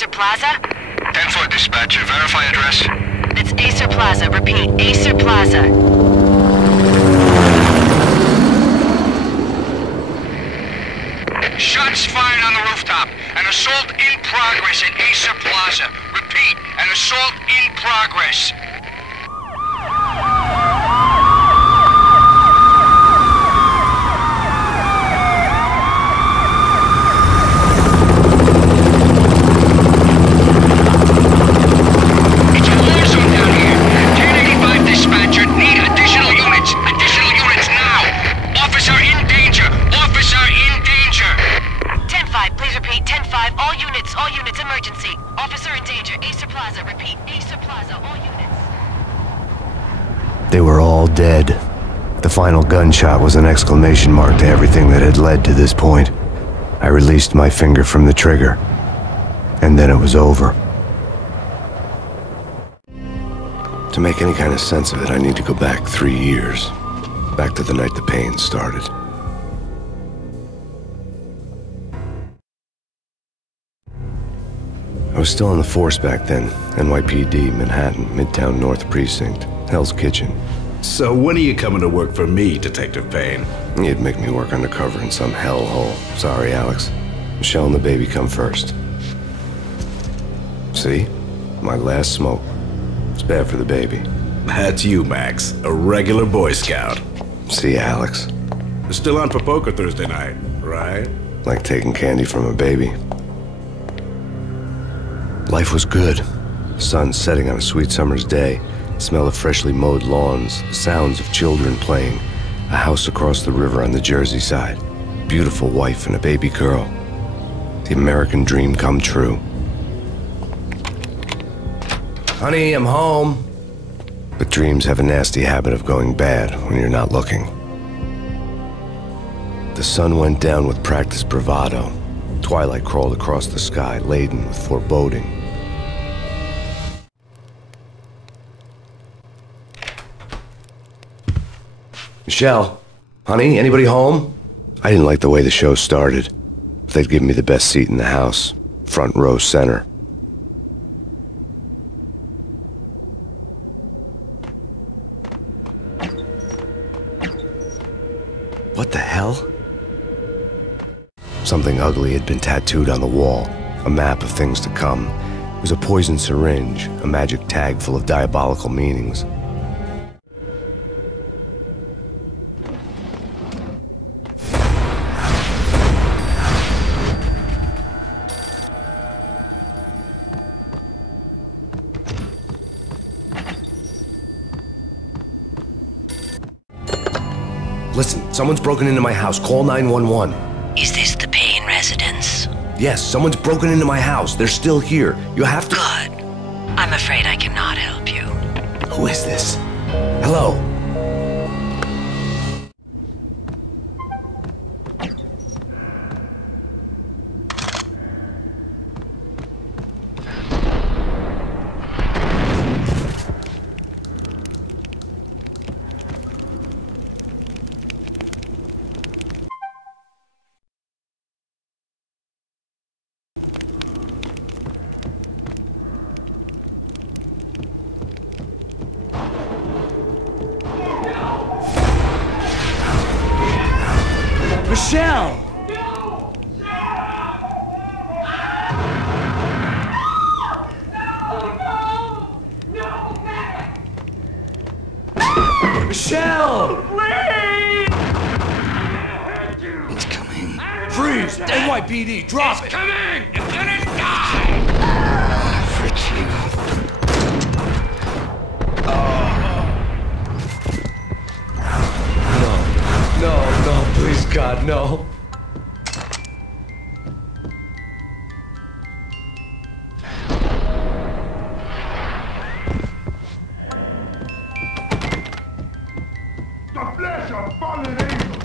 Acer Plaza? 10-4 dispatcher, verify address. It's Acer Plaza, repeat, Acer Plaza. Shots fired on the rooftop. An assault in progress at Acer Plaza. Repeat, an assault in progress. It's a war zone down here. 1085 dispatcher, need additional units. Additional units now. Officer in danger. Officer in danger. 10-5, please repeat, 10-5, all units, emergency. Officer in danger, Acer Plaza, repeat, Acer Plaza, all units. They were all dead. The final gunshot was an exclamation mark to everything that had led to this point. I released my finger from the trigger, and then it was over. To make any kind of sense of it, I need to go back 3 years. Back to the night the pain started. I was still on the force back then. NYPD, Manhattan, Midtown North Precinct, Hell's Kitchen. So when are you coming to work for me, Detective Payne? You'd make me work undercover in some hellhole. Sorry, Alex. Michelle and the baby come first. See? My last smoke. It's bad for the baby. That's you, Max. A regular Boy Scout. See, Alex. Still on for poker Thursday night, right? Like taking candy from a baby. Life was good. The sun setting on a sweet summer's day. The smell of freshly mowed lawns. The sounds of children playing. A house across the river on the Jersey side. Beautiful wife and a baby girl. The American dream come true. Honey, I'm home. But dreams have a nasty habit of going bad when you're not looking. The sun went down with practiced bravado. Twilight crawled across the sky, laden with foreboding. Michelle, honey, anybody home? I didn't like the way the show started. They'd given me the best seat in the house, front row center. What the hell? Something ugly had been tattooed on the wall, a map of things to come. It was a poison syringe, a magic tag full of diabolical meanings. Listen, someone's broken into my house. Call 911. Is this the Payne residence? Yes, someone's broken into my house. They're still here. You have to— Good. I'm afraid I cannot help you. Who is this? Hello? Michelle! Michelle! Please! It's coming. Freeze! NYPD, drop it! Coming! You're gonna die! No, please, God, no. The flesh of fallen angels!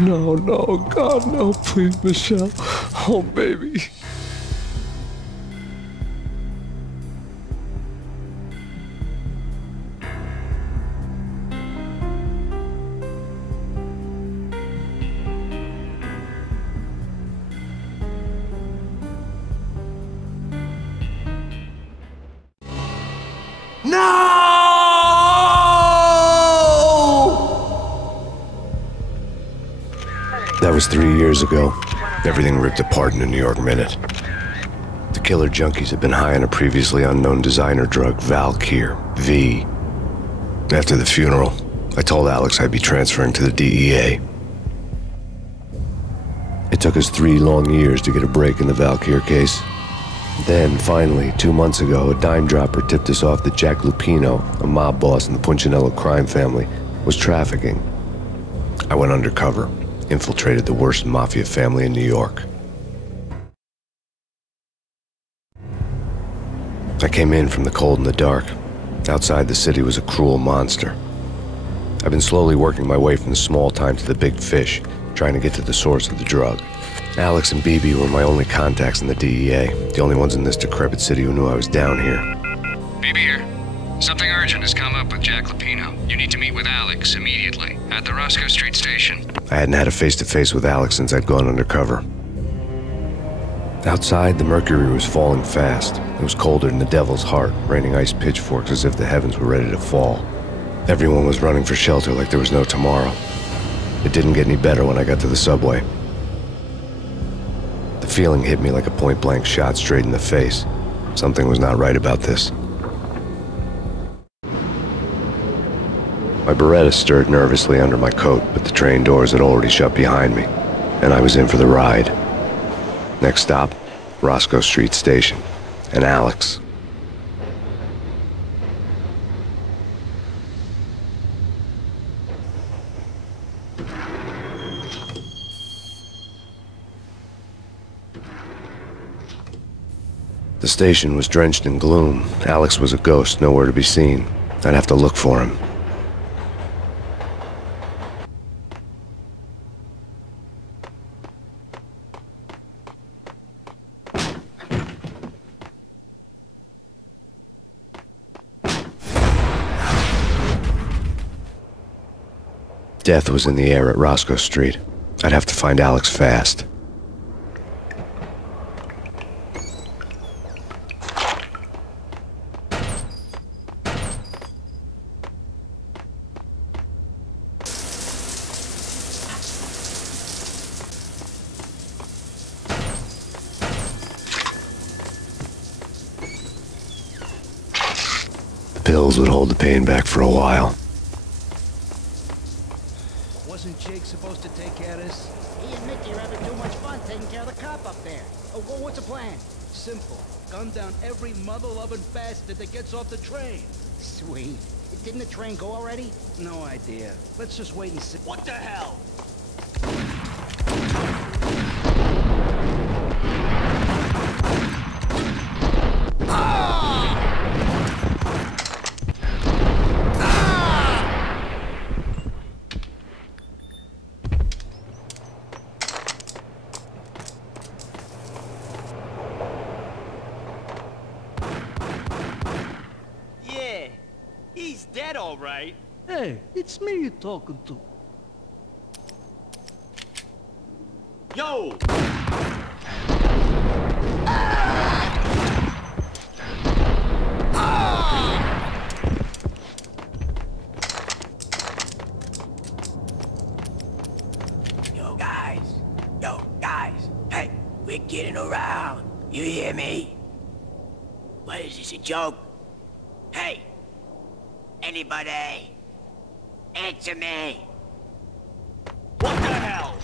No, God, no, please, Michelle. Oh, baby. That was 3 years ago. Everything ripped apart in a New York minute. The killer junkies had been high on a previously unknown designer drug, Valkyr, V. After the funeral, I told Alex I'd be transferring to the DEA. It took us 3 long years to get a break in the Valkyr case. Then, finally, 2 months ago, a dime dropper tipped us off that Jack Lupino, a mob boss in the Punchinello crime family, was trafficking. I went undercover, infiltrated the worst mafia family in New York. I came in from the cold and the dark. Outside the city was a cruel monster. I've been slowly working my way from the small time to the big fish, trying to get to the source of the drug. Alex and BB were my only contacts in the DEA, the only ones in this decrepit city who knew I was down here. BB here. Something urgent has come up with Jack Lupino. You need to meet with Alex immediately at the Roscoe Street station. I hadn't had a face-to-face with Alex since I'd gone undercover. Outside, the mercury was falling fast. It was colder than the devil's heart, raining ice pitchforks as if the heavens were ready to fall. Everyone was running for shelter like there was no tomorrow. It didn't get any better when I got to the subway. The feeling hit me like a point-blank shot straight in the face. Something was not right about this. My Beretta stirred nervously under my coat, but the train doors had already shut behind me, and I was in for the ride. Next stop, Roscoe Street Station, and Alex. The station was drenched in gloom. Alex was a ghost, nowhere to be seen. I'd have to look for him. Death was in the air at Roscoe Street. I'd have to find Alex fast. The pills would hold the pain back for a while. Wasn't Jake supposed to take care of this? He and Mickey are having too much fun taking care of the cop up there. Oh, what's the plan? Simple. Gun down every mother-loving bastard that gets off the train. Sweet. Didn't the train go already? No idea. Let's just wait and see. What the hell? He's dead, all right. Hey, it's me you're talking to. Yo! Yo, guys. Hey, we're getting around. You hear me? What is this, a joke? Hey! Anybody? Answer me! What the hell?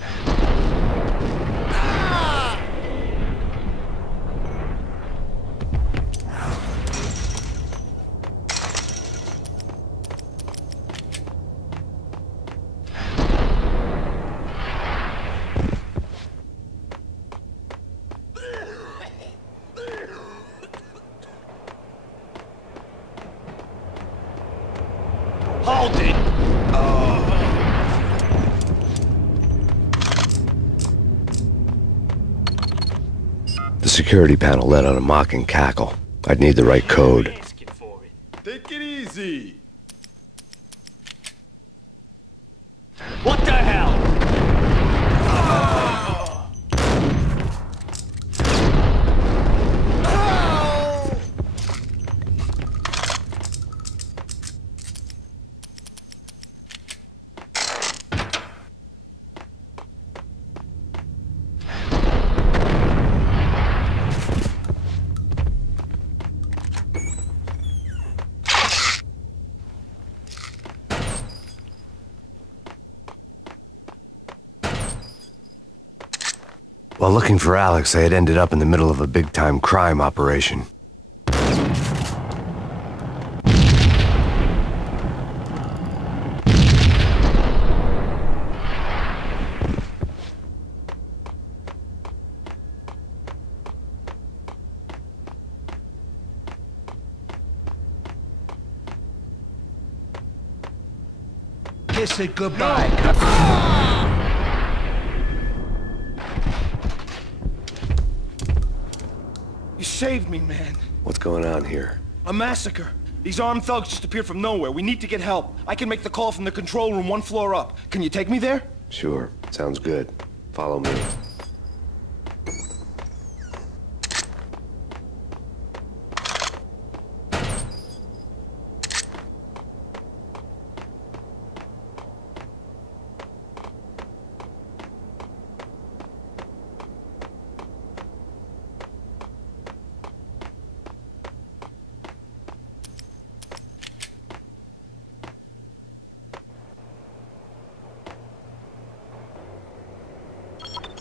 Hold it! The security panel let out a mocking cackle. I'd need the right code. Take it easy. What the hell? While looking for Alex, I had ended up in the middle of a big-time crime operation. Kiss it goodbye. You saved me, man. What's going on here? A massacre. These armed thugs just appeared from nowhere. We need to get help. I can make the call from the control room 1 floor up. Can you take me there? Sure, sounds good. Follow me.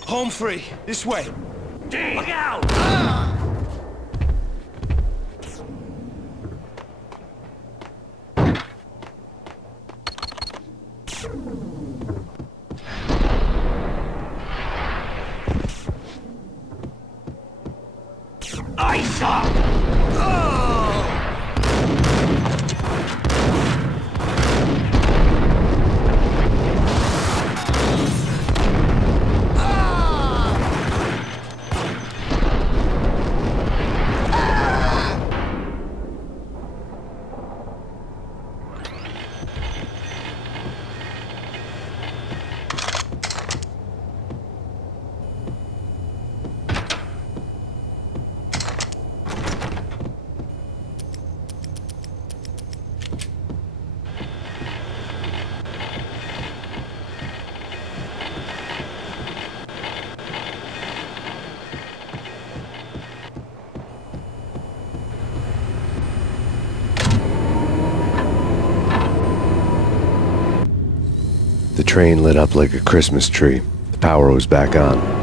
Home free. This way. Look out! Ice up! The train lit up like a Christmas tree. The power was back on.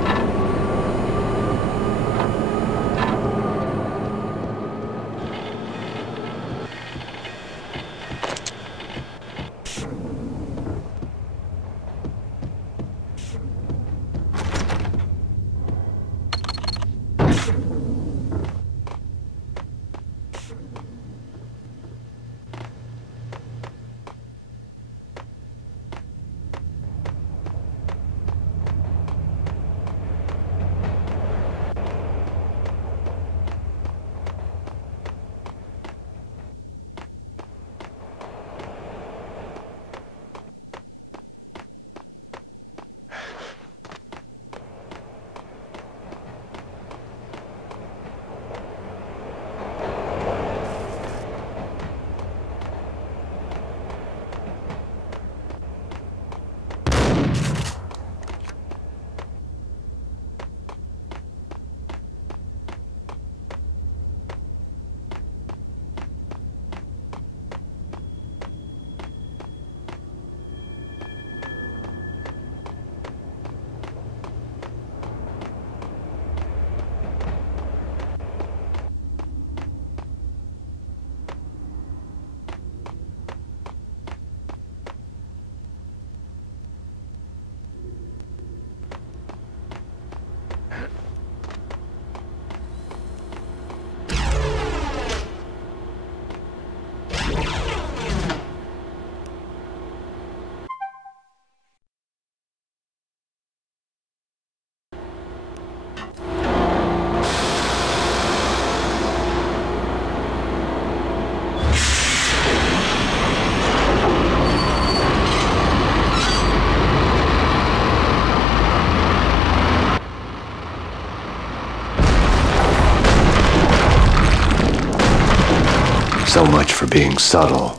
So much for being subtle.